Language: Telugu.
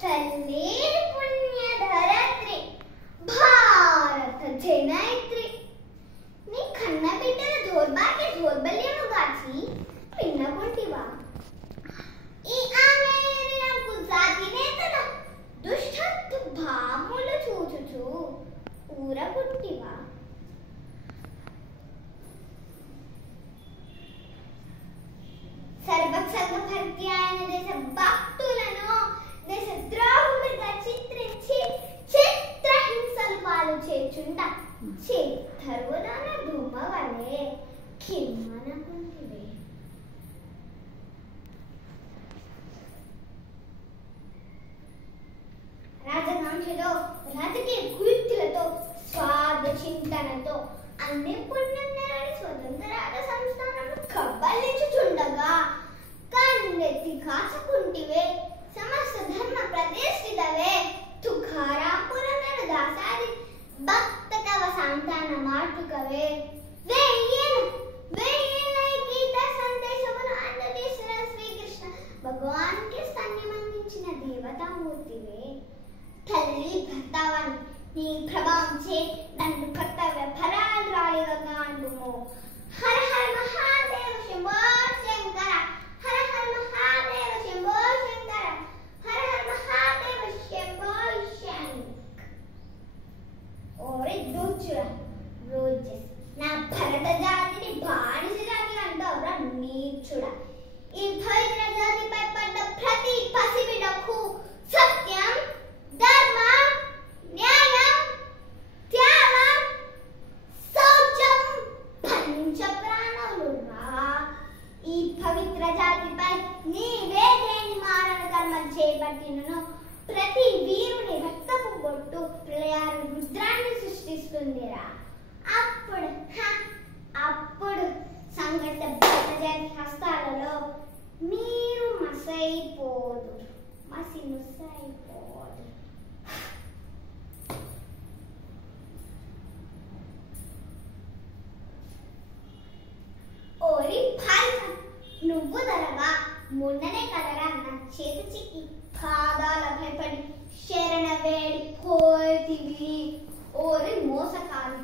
తల్లేరు పుణ్యధరత్రి భారత జనయిత్రి నీ కన్న బిడ్డల దౌర్భాగ్య దౌర్బల్యము గాచి పిన్నకుంటివా ఈ ఆలయనకు జాతినేతల దుష్టత్వ భాములు చూచుచు ఊరగుట్టివా సర్వసర్వభర్త్యాయన దేశ భక్తులను దేశ ద్రోహులుగా చిత్రించి చిత్రహింసలు పాలు చేచుండ చిత్తరువులన ధూమ వలె కిమ్మనకుంటివే రాజకాంక్షలో రాజకీయ కుయుక్తులతో స్వార్థ చింతనతో అన్ని పుణ్యనరని స్వతంత్ర రాజ సంస్థానము కబ్బలించుచుండగా కన్నెత్తి కాచుకుంటివే సమస్త ధర్మ ప్రతిష్ఠితవే తుకారాపురనర దాసాది భక్త కవ సంతాన మాటుకవే వేయేన గీత సందేశమును అందజేసిన శ్రీకృష్ణ భగవాన్కి స్తన్యమందించిన దేవతామూర్తివే తల్లి భర్తవని నీ ప్రభావం చే నన్ను కర్తవ్య పరాయణురాలిగా గాండుము హర హర మహాదేవ శంభో శంకర హర హర మహాదేవ శంభో శంకర హర హర మహాదేవ శంభో శంకర ఓరి దూచురా రోజెస్ నా భరత జాతిని బానిస జాతి అంటావురా నీచుడా ఈ పవిత్ర జాతిపై పడ్డ ప్రతి పసిబిడ్డకు సత్యం ధర్మం న్యాయం త్యాగం శౌచం పంచ ప్రాణులురా ఈ పవిత్ర జాతిపై నీవే దేని మారణ కర్మలు చేపట్టినను ప్రతి వీరుని రక్తపు బొట్టు ప్రళయాల రుద్రాన్ని సృష్టిస్తుందిరా అప్పుడు సంఘట భరతజాతి హస్తాలలో మీరు మసైపోదు ముసైపోదు ఓరి భారత నువ్వు ధరగా మొన్ననే కదరా నా చేతి చిక్కి పాదాల భయపడి శరణ వేడి పోతివి ఓరి మోసకాలి